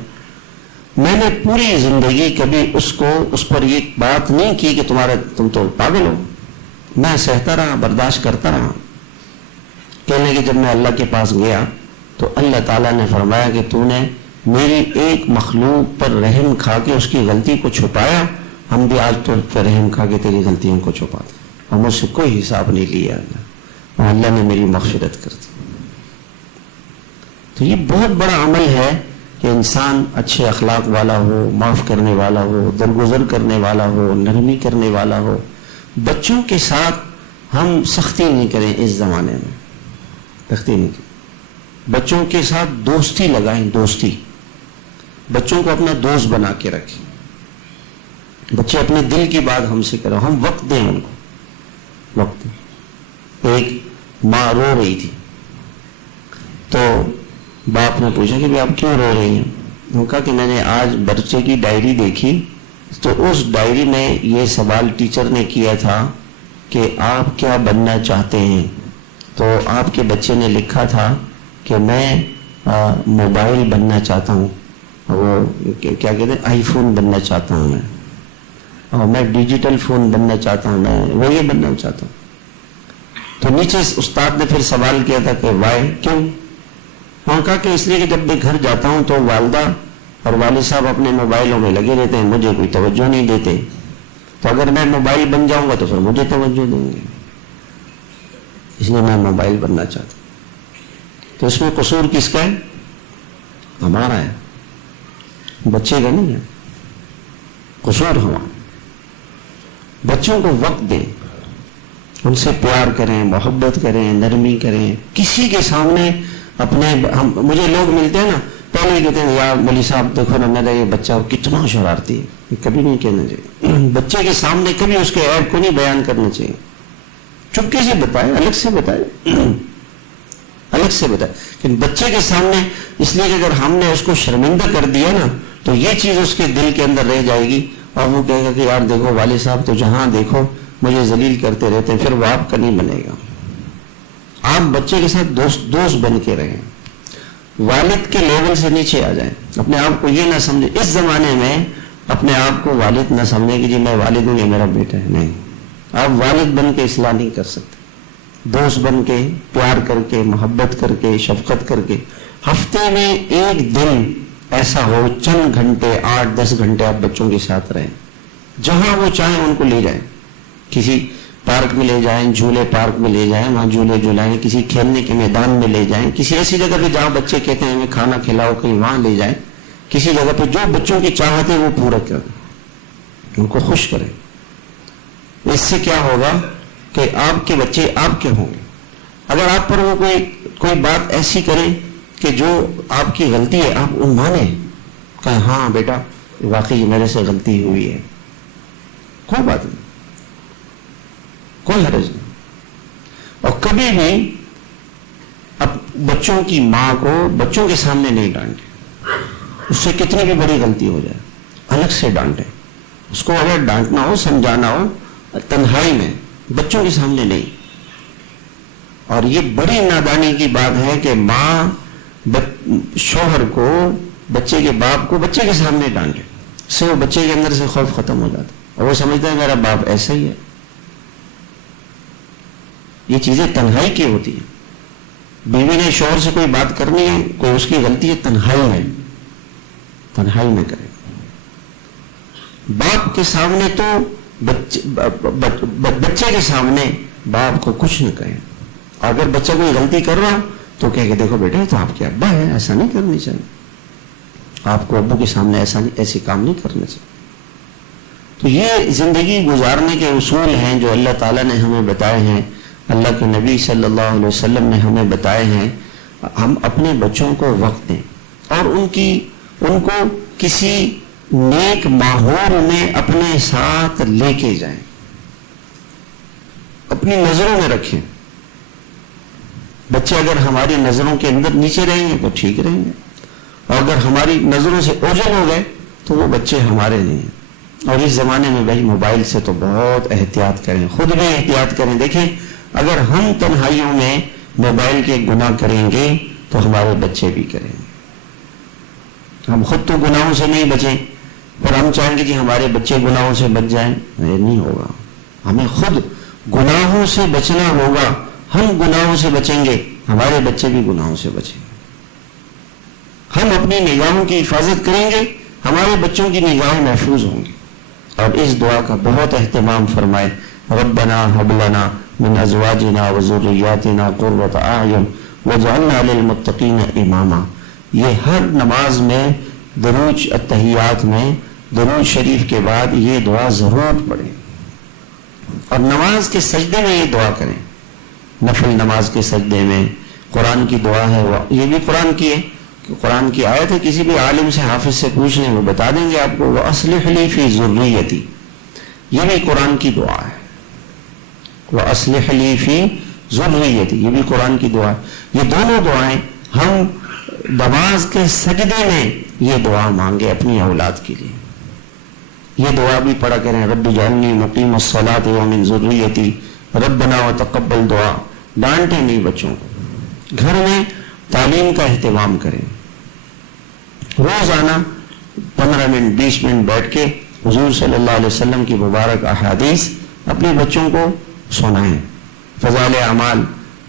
میں نے پوری زندگی کبھی اس پر یہ بات نہیں کی کہ تم تو پاگل ہو. میں سہتا رہا، برداشت کرتا رہا. کہنے کہ جب میں اللہ کے پاس گیا تو اللہ تعالیٰ نے فرمایا کہ تو نے میری ایک مخلوق پر رحم کھا کے اس کی غلطی کو چھپایا، ہم بھی آج تو پر رحم کھا کے تیری غلطیوں کو چھپاتے، اور مجھ سے کوئی حساب نہیں لیا اور اللہ نے میری مغفرت کر دی. تو یہ بہت بڑا عمل ہے کہ انسان اچھے اخلاق والا ہو، معاف کرنے والا ہو، درگزر کرنے والا ہو، نرمی کرنے والا ہو. بچوں کے ساتھ ہم سختی نہیں کریں. اس زمانے میں سختی نہیں کریں. بچوں کے ساتھ دوستی لگائیں. دوستی، بچوں کو اپنا دوست بنا کے رکھیں. بچے اپنے دل کی بات ہم سے کریں، ہم وقت دیں ان کو، وقت دیں. ایک ماں رو رہی تھی تو باپ نے پوچھا کہ آپ کیوں رو رہی ہیں؟ انہوں نے کہا کہ میں نے آج بچے کی ڈائری دیکھی تو اس ڈائری میں یہ سوال ٹیچر نے کیا تھا کہ آپ کیا بننا چاہتے ہیں. تو آپ کے بچے نے لکھا تھا کہ میں موبائل بننا چاہتا ہوں، وہ کیا کہتے ہیں، آئی فون بننا چاہتا ہوں میں، اور میں ڈیجیٹل فون بننا چاہتا ہوں، میں وہ یہ بننا چاہتا ہوں. تو نیچے استاد نے پھر سوال کیا تھا کہ وائی، کیوں؟ وہاں کہا کہ اس لیے کہ جب میں گھر جاتا ہوں تو والدہ اور والد صاحب اپنے موبائلوں میں لگے رہتے ہیں، مجھے کوئی توجہ نہیں دیتے. تو اگر میں موبائل بن جاؤں گا تو پھر مجھے توجہ دیں گے، اس لیے میں موبائل بننا چاہتا ہوں. تو اس میں قصور کس کا ہے؟ ہمارا ہے، بچے کا نہیں ہے. قصور ہمارا. بچوں کو وقت دیں، ان سے پیار کریں، محبت کریں، نرمی کریں. کسی کے سامنے اپنے مجھے لوگ ملتے ہیں نا، پہلے کہتے ہیں یار مولوی صاحب دیکھو نا میرا یہ بچہ کتنا شرارتی ہے. یہ کبھی نہیں کہنا چاہیے. بچے کے سامنے کبھی اس کے عیب کو نہیں بیان کرنا چاہیے. چپکے سے بتائے، الگ سے بتائے، الگ سے بتائے. لیکن بچے کے سامنے اس لیے کہ اگر ہم نے اس کو شرمندہ کر دیا نا تو یہ چیز اس کے دل کے اندر رہ جائے گی، اور وہ کہے گا کہ یار دیکھو والد صاحب تو جہاں دیکھو مجھے ذلیل کرتے رہتے ہیں. پھر وہ آپ کا نہیں بنے گا. آپ بچے کے ساتھ دوست بن کے رہیں، والد کے لیول سے نیچے آ جائیں. اپنے آپ کو یہ نہ سمجھے، اس زمانے میں اپنے آپ کو والد نہ سمجھیں کہ جی میں والد ہوں، یہ میرا بیٹا ہے. نہیں، آپ والد بن کے اصلاح نہیں کر سکتے. دوست بن کے، پیار کر کے، محبت کر کے، شفقت کر کے. ہفتے میں ایک دن ایسا ہو، چند گھنٹے، 8-10 گھنٹے آپ بچوں کے ساتھ رہیں. جہاں وہ چاہیں ان کو لے جائیں. کسی پارک میں لے جائیں، جھولے پارک میں لے جائیں، وہاں جھولے جھلائیں. کسی کھیلنے کے میدان میں لے جائیں. کسی ایسی جگہ پہ جہاں بچے کہتے ہیں ہمیں کھانا کھلاؤ، کہیں وہاں لے جائیں. کسی جگہ پہ جو بچوں کی چاہت ہے وہ پورا کریں، ان کو خوش کریں. اس سے کیا ہوگا کہ آپ کے بچے آپ کے ہوں گے. اگر آپ پر وہ کوئی بات ایسی کریں کہ جو آپ کی غلطی ہے، آپ ان مانیں کہ ہاں بیٹا واقعی میرے سے غلطی ہوئی ہے، کوئی بات نہیں، کوئی حرج نہیں. اور کبھی بھی اب بچوں کی ماں کو بچوں کے سامنے نہیں ڈانٹے. اس سے کتنی بھی بڑی غلطی ہو جائے الگ سے ڈانٹے. اس کو اگر ڈانٹنا ہو، سمجھانا ہو، تنہائی میں، بچوں کے سامنے نہیں. اور یہ بڑی نادانی کی بات ہے کہ ماں شوہر کو، بچے کے باپ کو بچے کے سامنے ڈانٹے. اس سے وہ بچے کے اندر سے خوف ختم ہو جاتا اور وہ سمجھتا ہے میرا باپ ایسا ہی ہے. یہ چیزیں تنہائی کی ہوتی ہیں. بیوی نے شوہر سے کوئی بات کرنی ہے، کوئی اس کی غلطی ہے، تنہائی میں کرے. باپ کے سامنے تو بچے کے سامنے باپ کو کچھ نہ کہے. اگر بچہ کوئی غلطی کر رہا تو کہے کہ دیکھو بیٹا تو آپ کے ابا ہے، ایسا نہیں کرنی چاہیے. آپ کو ابو کے سامنے ایسے کام نہیں کرنا چاہیے. تو یہ زندگی گزارنے کے اصول ہیں جو اللہ تعالیٰ نے ہمیں بتائے ہیں، اللہ کے نبی صلی اللہ علیہ وسلم نے ہمیں بتائے ہیں. ہم اپنے بچوں کو وقت دیں اور ان کو کسی نیک ماحول میں اپنے ساتھ لے کے جائیں، اپنی نظروں میں رکھیں. بچے اگر ہماری نظروں کے اندر نیچے رہیں گے تو ٹھیک رہیں گے، اور اگر ہماری نظروں سے اوجھل ہو گئے تو وہ بچے ہمارے نہیں ہیں. اور اس زمانے میں بھائی موبائل سے تو بہت احتیاط کریں، خود بھی احتیاط کریں. دیکھیں اگر ہم تنہائیوں میں موبائل کے گناہ کریں گے تو ہمارے بچے بھی کریں گے. ہم خود تو گناہوں سے نہیں بچیں اور ہم چاہیں گے کہ ہمارے بچے گناہوں سے بچ جائیں، یہ نہیں ہوگا. ہمیں خود گناہوں سے بچنا ہوگا. ہم گناہوں سے بچیں گے، ہمارے بچے بھی گناہوں سے بچیں گے. ہم اپنی نگاہوں کی حفاظت کریں گے، ہمارے بچوں کی نگاہیں محفوظ ہوں گی. اور اس دعا کا بہت اہتمام فرمائے، ربنا هب لنا من ازواجنا وذرياتنا قرة اعین واجعلنا للمتقین اماما. یہ ہر نماز میں درود التحیات میں درود شریف کے بعد یہ دعا ضرور پڑھیں، اور نماز کے سجدے میں یہ دعا کریں. نفل نماز کے سجدے میں قرآن کی دعا ہے، یہ بھی قرآن کی ہے، قرآن کی آیت ہے. کسی بھی عالم سے حافظ سے پوچھ لیں، وہ بتا دیں گے آپ کو. وَأَصْلِحْ لِي فِي ذُرِّيَّتِي، یہ بھی قرآن کی دعا ہے. وَأَصْلِحْ لِي فِي ذُرِّيَّتِي، یہ بھی قرآن کی دعا ہے. یہ دونوں دعائیں ہم نماز کے سجدے میں یہ دعا مانگے اپنی اولاد کے لیے. یہ دعا بھی پڑھا کریں، رب اجعلنی مقیم الصلاۃ ومن ذریتی ربنا وتقبل دعا. ڈانٹیں نہیں بچوں کو، گھر میں تعلیم کا اہتمام کریں. روزانہ 15 منٹ 20 منٹ بیٹھ کے حضور صلی اللہ علیہ وسلم کی مبارک احادیث اپنے بچوں کو سنائیں. فضائل اعمال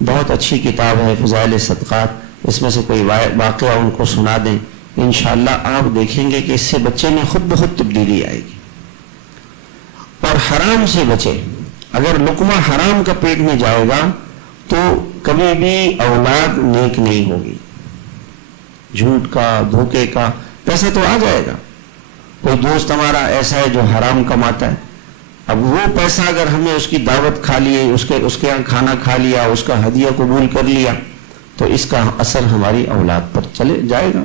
بہت اچھی کتاب ہے، فضائل صدقات، اس میں سے کوئی واقعہ ان کو سنا دیں. انشاءاللہ آپ دیکھیں گے کہ اس سے بچے میں خود بخود تبدیلی آئے گی. اور حرام سے بچے. اگر لقمہ حرام کا پیٹ میں جائے گا تو کبھی بھی اولاد نیک نہیں ہوگی. جھوٹ کا، دھوکے کا پیسہ تو آ جائے گا. کوئی دوست ہمارا ایسا ہے جو حرام کماتا ہے، اب وہ پیسہ اگر ہم نے اس کی دعوت کھا لی، اس کے یہاں کھانا کھا لیا، اس کا ہدیہ قبول کر لیا، تو اس کا اثر ہماری اولاد پر چلے جائے گا.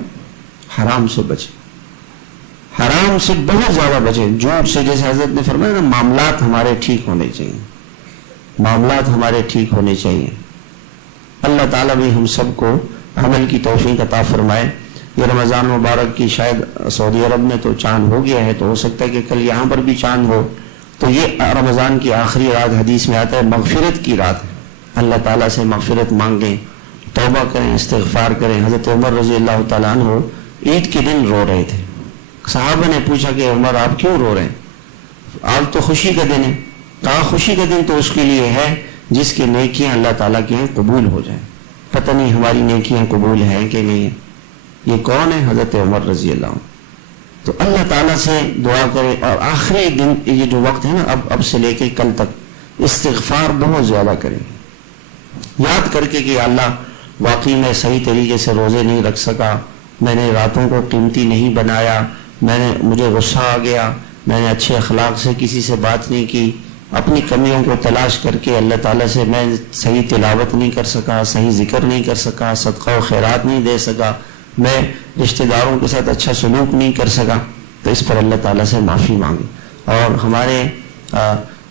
حرام سے بچے، حرام سے بہت زیادہ بچے. جھوٹ سے، جیسے حضرت نے فرمایا نا، معاملات ہمارے ٹھیک ہونے چاہیے، معاملات ہمارے ٹھیک ہونے چاہیے. اللہ تعالیٰ بھی ہم سب کو عمل کی توفیق عطا فرمائے. یہ رمضان مبارک کی شاید سعودی عرب میں تو چاند ہو گیا ہے، تو ہو سکتا ہے کہ کل یہاں پر بھی چاند ہو. تو یہ رمضان کی آخری رات حدیث میں آتا ہے مغفرت کی رات ہے. اللہ تعالیٰ سے مغفرت مانگیں، توبہ کریں، استغفار کریں. حضرت عمر رضی اللہ تعالیٰ عنہ عید کے دن رو رہے تھے. صحابہ نے پوچھا کہ عمر آپ کیوں رو رہے ہیں؟ آج تو خوشی کا دن ہے. کہا خوشی کا دن تو اس کے لیے ہے جس کی نیکیاں اللہ تعالیٰ کی ہیں قبول ہو جائیں. پتہ نہیں ہماری نیکیاں قبول ہیں کہ نہیں ہیں. یہ کون ہے؟ حضرت عمر رضی اللہ عنہ. تو اللہ تعالیٰ سے دعا کرے. اور آخری دن یہ جو وقت ہے نا، اب سے لے کے کل تک استغفار بہت زیادہ کریں، یاد کر کے کہ اللہ واقعی میں صحیح طریقے سے روزے نہیں رکھ سکا، میں نے راتوں کو قیمتی نہیں بنایا، مجھے غصہ آ گیا، میں نے اچھے اخلاق سے کسی سے بات نہیں کی، اپنی کمیوں کو تلاش کر کے اللہ تعالیٰ سے میں صحیح تلاوت نہیں کر سکا، صحیح ذکر نہیں کر سکا، صدقہ و خیرات نہیں دے سکا، میں رشتہ داروں کے ساتھ اچھا سلوک نہیں کر سکا. تو اس پر اللہ تعالیٰ سے معافی مانگے. اور ہمارے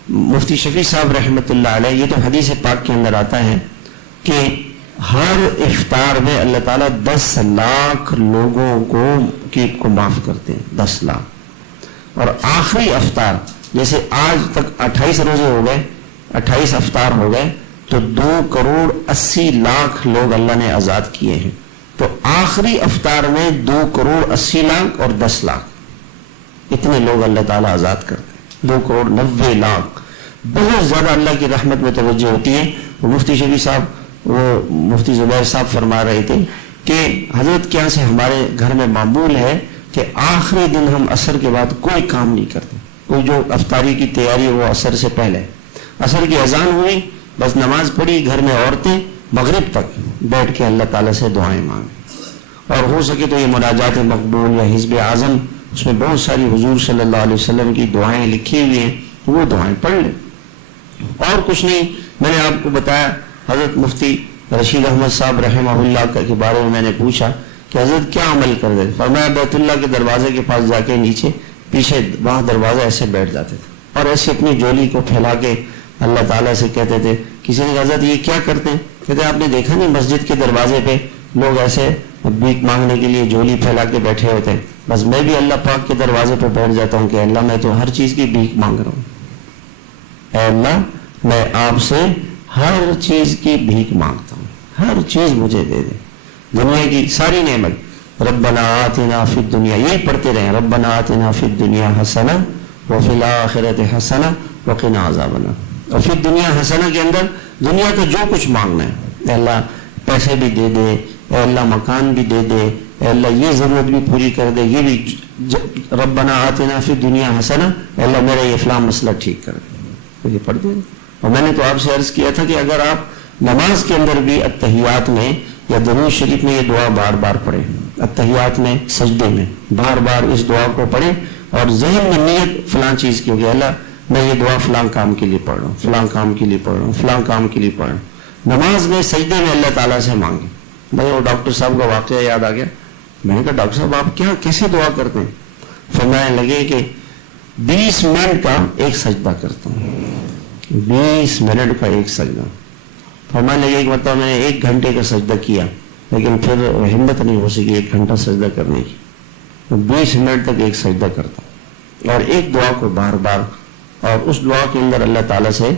مفتی شفیع صاحب رحمۃ اللہ علیہ، یہ تو حدیث پاک کے اندر آتا ہے کہ ہر افطار میں اللہ تعالیٰ 10 لاکھ لوگوں کو معاف کرتے ہیں. 10 لاکھ. اور آخری افطار، جیسے آج تک 28 روزے ہو گئے، 28 افطار ہو گئے، تو 2,80,00,000 لوگ اللہ نے آزاد کیے ہیں. تو آخری افطار میں 2,80,00,000 اور 10 لاکھ، اتنے لوگ اللہ تعالیٰ آزاد کرتے ہیں. 2,90,00,000. بہت زیادہ اللہ کی رحمت میں توجہ ہوتی ہے. وہ مفتی شفیع صاحب، وہ مفتی زبیر صاحب فرما رہے تھے کہ حضرت کے یہاں سے ہمارے گھر میں معمول ہے کہ آخری دن ہم عصر کے بعد کوئی کام نہیں کرتے. کوئی جو افطاری کی تیاری وہ عصر سے پہلے، عصر کی اذان ہوئی، بس نماز پڑھی، گھر میں عورتیں مغرب تک بیٹھ کے اللہ تعالیٰ سے دعائیں مانگیں. اور ہو سکے تو یہ مناجات مقبول یا حزب اعظم اس میں بہت ساری حضور صلی اللہ علیہ وسلم کی دعائیں لکھی ہوئی ہیں، وہ دعائیں پڑھ لیں، اور کچھ نہیں۔ میں نے آپ کو بتایا حضرت مفتی رشید احمد صاحب رحمہ اللہ کے بارے میں میں نے پوچھا کہ حضرت کیا عمل کر دے؟ فرمایا بیت اللہ کے دروازے کے پاس جا کے نیچے پیچھے وہاں دروازہ ایسے بیٹھ جاتے تھے اور ایسے اپنی جولی کو پھیلا کے اللہ تعالیٰ سے کہتے تھے۔ کسی نے کہا حضرت یہ کیا کرتے ہیں؟ کہتے آپ نے دیکھا نہیں مسجد کے دروازے پہ لوگ ایسے بھیک مانگنے کے لیے جولی پھیلا کے بیٹھے ہوتے ہیں، بس میں بھی اللہ پاک کے دروازے پہ بیٹھ جاتا ہوں کہ اللہ میں تو ہر چیز کی بھیک مانگ رہا ہوں، اے اللہ میں آپ سے ہر چیز کی بھیک مانگتا ہوں، ہر چیز مجھے دے دے، دنیا کی ساری نعمت۔ ربنا آتنا فی الدنیا، یہی پڑھتے رہیں، ربنا آتنا فی الدنیا حسنہ وفی الآخرۃ حسنہ وقنا عذاب النار۔ اور فی الدنیا حسنہ کے اندر دنیا کا جو کچھ مانگنا ہے، اے اللہ پیسے بھی دے دے، اے اللہ مکان بھی دے دے، اے اللہ یہ ضرورت بھی پوری کر دے، یہ بھی ربنا آتنا فی الدنیا حسنہ، اے اللہ میرا یہ فلاں مسئلہ ٹھیک کر دے، یہ پڑھتے ہیں۔ اور میں نے تو آپ سے عرض کیا تھا کہ اگر آپ نماز کے اندر بھی اتحیات میں یا درود شریف میں یہ دعا بار بار پڑھیں، اتحیات میں سجدے میں بار بار اس دعا کو پڑھیں اور ذہن میں نیت فلاں چیز کی ہوگی، اللہ میں یہ دعا فلاں کام کے لیے پڑھ رہا ہوں، فلاں کام کے لیے پڑھ رہا ہوں، فلاں کام کے لیے پڑھ رہا ہوں۔ نماز میں سجدے میں اللہ تعالیٰ سے مانگیں۔ بھائی وہ ڈاکٹر صاحب کا واقعہ یاد آ گیا، میں نے کہا ڈاکٹر صاحب آپ کیا کیسے دعا کرتے ہیں؟ فرمانے لگے کہ 20 منٹ کا ایک سجدہ کرتا ہوں، 20 منٹ کا ایک سجدہ۔ فرمانے لگے کہ مطلب میں نے 1 گھنٹے کا سجدہ کیا لیکن پھر ہمت نہیں ہو سکی 1 گھنٹہ سجدہ کرنے کی، 20 منٹ تک ایک سجدہ کرتا ہوں اور ایک دعا کو بار بار، اور اس دعا کے اندر اللہ تعالیٰ سے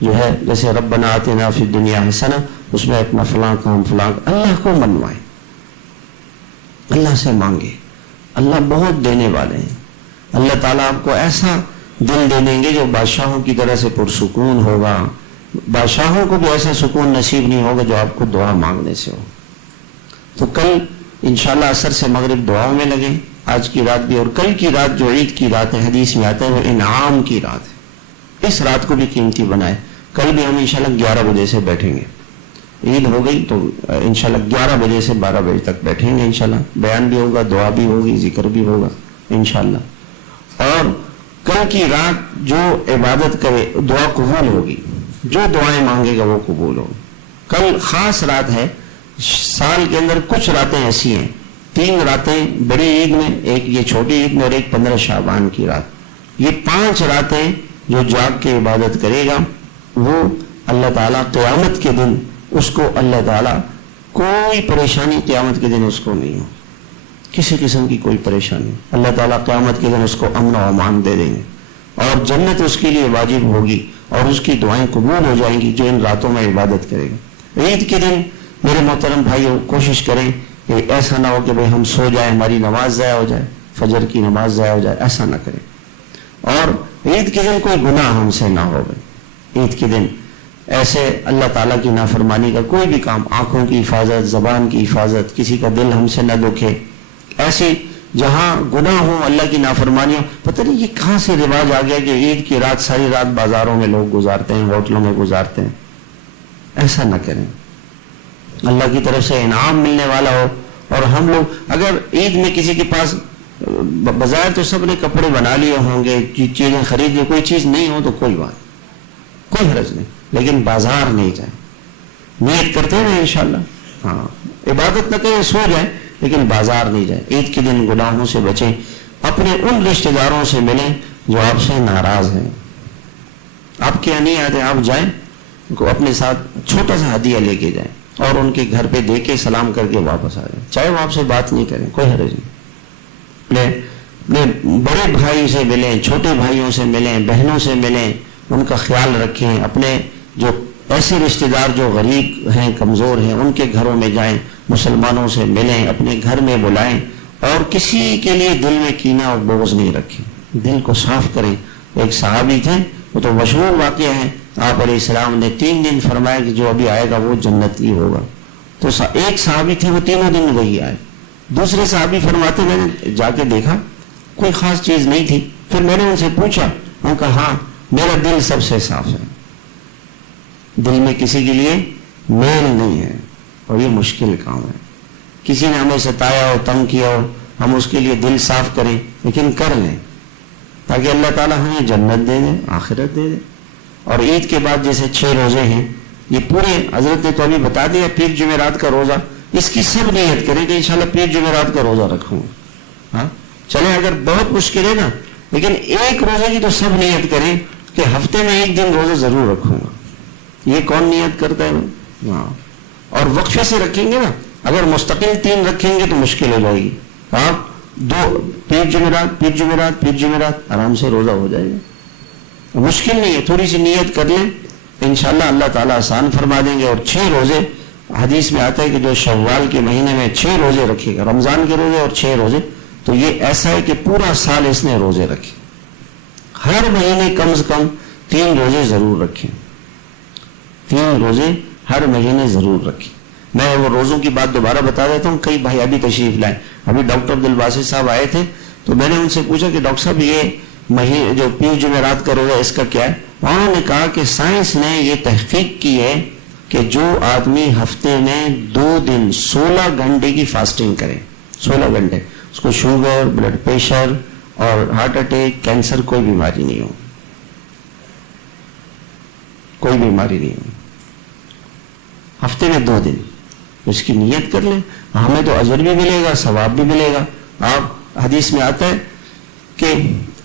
جو ہے جیسے ربنا آتنا فی الدنیا حسنہ، اس میں اپنا فلاں کام فلاں اللہ کو منوائے، اللہ سے مانگے، اللہ بہت دینے والے ہیں، اللہ تعالیٰ آپ کو ایسا دل دے دیں گے جو بادشاہوں کی طرح سے پرسکون ہوگا، بادشاہوں کو بھی ایسا سکون نصیب نہیں ہوگا جو آپ کو دعا مانگنے سے ہو۔ تو کل انشاءاللہ عصر سے مغرب دعاؤں میں لگیں، آج کی رات بھی، اور کل کی رات جو عید کی رات ہے حدیث میں آتا ہے وہ انعام کی رات ہے، اس رات کو بھی قیمتی بنائے۔ کل بھی ہم انشاءاللہ 11 بجے سے بیٹھیں گے، عید ہو گئی تو انشاءاللہ 11 بجے سے 12 بجے تک بیٹھیں گے، انشاءاللہ بیان بھی ہوگا، دعا بھی ہوگی، ذکر بھی ہوگا انشاءاللہ۔ اور کل کی رات جو عبادت کرے دعا قبول ہوگی، جو دعائیں مانگے گا وہ قبول ہوگی۔ کل خاص رات ہے، سال کے اندر کچھ راتیں ایسی ہیں، 3 راتیں بڑی عید میں، ایک یہ چھوٹی عید میں اور ایک 15 شعبان کی رات، یہ 5 راتیں جو جاگ کے عبادت کرے گا وہ اللہ تعالیٰ قیامت کے دن اس کو اللہ تعالیٰ کوئی پریشانی قیامت کے دن اس کو نہیں ہو، کسی قسم کی کوئی پریشانی، اللہ تعالیٰ قیامت کے دن اس کو امن و امان دے دیں گے اور جنت اس کے لیے واجب ہوگی اور اس کی دعائیں قبول ہو جائیں گی جو ان راتوں میں عبادت کرے گا۔ عید کے دن میرے محترم بھائیوں کوشش کریں کہ ایسا نہ ہو کہ بھئی ہم سو جائیں ہماری نماز ضائع ہو جائے، فجر کی نماز ضائع ہو جائے، ایسا نہ کریں۔ اور عید کے دن کوئی گناہ ہم سے نہ ہو، عید کے دن ایسے اللہ تعالیٰ کی نافرمانی کا کوئی بھی کام، آنکھوں کی حفاظت، زبان کی حفاظت، کسی کا دل ہم سے نہ دکھے، ایسی جہاں گناہ ہو، اللہ کی نافرمانی ہو۔ پتہ نہیں یہ کہاں سے رواج آ گیا کہ عید کی رات ساری رات بازاروں میں لوگ گزارتے ہیں، ہوٹلوں میں گزارتے ہیں، ایسا نہ کریں۔ اللہ کی طرف سے انعام ملنے والا ہو، اور ہم لوگ اگر عید میں کسی کے پاس بظاہر تو سب نے کپڑے بنا لیے ہوں گے، چیزیں خرید لی، کوئی چیز نہیں ہو تو کوئی بات، کوئی حرج نہیں، لیکن بازار نہیں جائے، نیت کرتے ہیں انشاءاللہ، ہاں عبادت نہ کریں سو جائیں لیکن بازار نہیں جائیں۔ عید کے دن گناہوں سے بچیں، اپنے ان رشتہ داروں سے ملیں جو آپ سے ناراض ہیں، آپ کے یہاں نہیں آتے، آپ جائیں ان کو اپنے ساتھ چھوٹا سا ہدیہ لے کے جائیں اور ان کے گھر پہ دے کے سلام کر کے واپس آ جائیں، چاہے وہ آپ سے بات نہیں کریں، کوئی حرج نہیں۔ اپنے بڑے بھائی سے ملیں، چھوٹے بھائیوں سے ملیں، بہنوں سے ملیں، ان کا خیال رکھیں، اپنے جو ایسے رشتہ دار جو غریب ہیں، کمزور ہیں، ان کے گھروں میں جائیں، مسلمانوں سے ملیں، اپنے گھر میں بلائیں، اور کسی کے لیے دل میں کینہ اور بغض نہیں رکھیں، دل کو صاف کریں۔ ایک صحابی تھے، وہ تو مشہور واقعہ ہے، آپ علیہ السلام نے 3 دن فرمایا کہ جو ابھی آئے گا وہ جنتی ہوگا، تو ایک صحابی تھے وہ 3 دن وہی آئے، دوسرے صحابی فرماتے میں نے جا کے دیکھا کوئی خاص چیز نہیں تھی، پھر میں نے ان سے پوچھا، انہوں نے کہا ہاں میرا دل سب سے صاف ہے، دل میں کسی کے لیے میل نہیں ہے، اور یہ مشکل کام ہے، کسی نے ہمیں ستایا ہو، تنگ کیا ہو، ہم اس کے لیے دل صاف کریں، لیکن کر لیں تاکہ اللہ تعالیٰ ہمیں جنت دے دے، آخرت دے دے۔ اور عید کے بعد جیسے 6 روزے ہیں، یہ پورے حضرت نے تو ابھی بتا دیا، پیر جمعرات کا روزہ، اس کی سب نیت کریں کہ انشاءاللہ پیر جمعرات کا روزہ رکھوں گا۔ ہاں چلیں، اگر بہت مشکل ہے نا، لیکن ایک روزے کی تو سب نیت کریں کہ ہفتے میں 1 دن روزہ ضرور رکھوں گا۔ یہ کون نیت کرتا ہے؟ ہاں، اور وقفے سے رکھیں گے نا، اگر مستقل 3 رکھیں گے تو مشکل ہو جائے گی۔ آپ 2 پیر جمعرات پیر جمعرات پیر جمعرات آرام سے روزہ ہو جائے گا، مشکل نہیں ہے، تھوڑی سی نیت کر لیں، انشاءاللہ اللہ تعالیٰ آسان فرما دیں گے۔ اور 6 روزے، حدیث میں آتا ہے کہ جو شوال کے مہینے میں 6 روزے رکھے گا، رمضان کے روزے اور 6 روزے، تو یہ ایسا ہے کہ پورا سال اس نے روزے رکھے۔ ہر مہینے کم از کم 3 روزے ضرور رکھیں، 3 روزے ہر مہینے ضرور رکھیں۔ میں وہ روزوں کی بات دوبارہ بتا دیتا ہوں، کئی بھائی ابھی تشریف لائیں، ابھی ڈاکٹر عبدالباسط صاحب آئے تھے تو میں نے ان سے پوچھا کہ ڈاکٹر صاحب یہ مہینے جو پیر جمعرات کا روزہ اس کا کیا ہے؟ انہوں نے کہا کہ سائنس نے یہ تحقیق کی ہے کہ جو آدمی ہفتے میں 2 دن 16 گھنٹے کی فاسٹنگ کرے، 16 گھنٹے، اس کو شوگر، بلڈ پریشر اور ہارٹ اٹیک، کینسر، کوئی بیماری نہیں ہو، کوئی بیماری نہیں ہو، ہفتے میں 2 دن اس کی نیت کر لیں، ہمیں تو اجر بھی ملے گا، ثواب بھی ملے گا۔ آپ حدیث میں آتا ہے کہ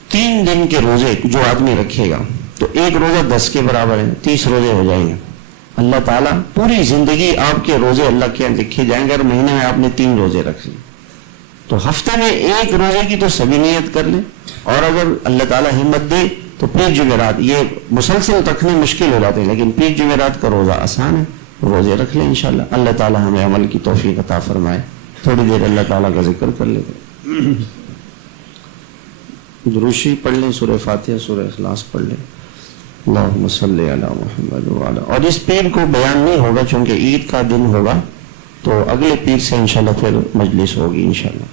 3 دن کے روزے جو آدمی رکھے گا تو 1 روزہ 10 کے برابر ہے، 30 روزے ہو جائیں گے۔ اللہ تعالیٰ پوری زندگی آپ کے روزے اللہ کے یہاں لکھے جائیں گے، اور مہینے میں آپ نے 3 روزے رکھ لیے تو ہفتے میں 1 روزے کی تو سبھی نیت کر لیں، اور اگر اللہ تعالیٰ ہمت دے تو پیر جمعرات، یہ مسلسل رکھنے مشکل ہو جاتے ہیں لیکن پیر جمعرات کا روزہ آسان ہے، روزے رکھ لیں انشاءاللہ۔ اللہ تعالیٰ ہمیں عمل کی توفیق عطا فرمائے۔ تھوڑی دیر اللہ تعالیٰ کا ذکر کر لیتے، دروشی پڑھ لیں، سورہ فاتحہ، سورہ اخلاص پڑھ لیں۔ اللہم صلی علی محمد وعلی۔ اور اس پیر کو بیان نہیں ہوگا چونکہ عید کا دن ہوگا، تو اگلے پیر سے انشاءاللہ پھر مجلس ہوگی انشاءاللہ۔